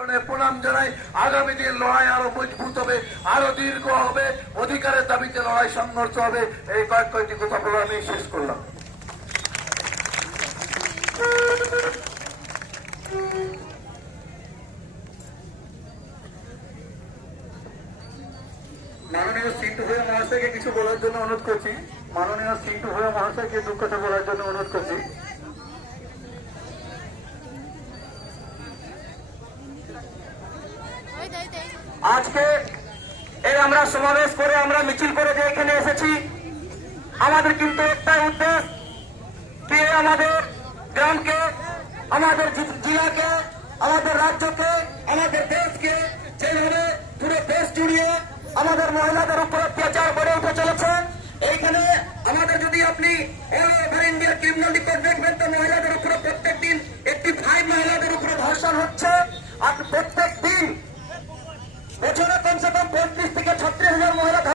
প্রণাম জানাই। আগামী দিন লড়াই আরো মজবুত হবে, আরো দীর্ঘ হবে, অধিকারের দাবিতে লড়াই সংঘর্ষ হবে। এই কয়েকটি কথা বলে আমি শেষ করলাম। মাননীয় সিন্টু ভূঁইয়া মহাশয়কে কিছু বলার জন্য অনুরোধ করছি। মাননীয় সিন্টু ভূঁইয়া মহাশয়কে দু কথা বলার জন্য অনুরোধ করছি। আজকে এই আমরা সমাবেশ করে আমরা মিছিল করে যে এখানে এসেছি, আমাদের কিন্তু একটাই উদ্দেশ্য, কি আমাদের গ্রামকে, আমাদের জেলাকে, আমাদের রাজ্যকে, আমাদের দেশকে যেভাবে পুরো দেশ জুড়িয়ে আমাদের মহিলাদের উপর অত্যাচার গড়ে উঠে চলেছে। এইখানে আমাদের যদি আপনি অল ওভার ইন্ডিয়ার ক্রিমিনাল রিপোর্ট দেখবেন তো মহিলাদের উপরে প্রত্যেক দিন 85 মহিলাদের উপরে ধর্ষণ হচ্ছে। আর প্রত্যেক দিন বছরে কমসে কম 35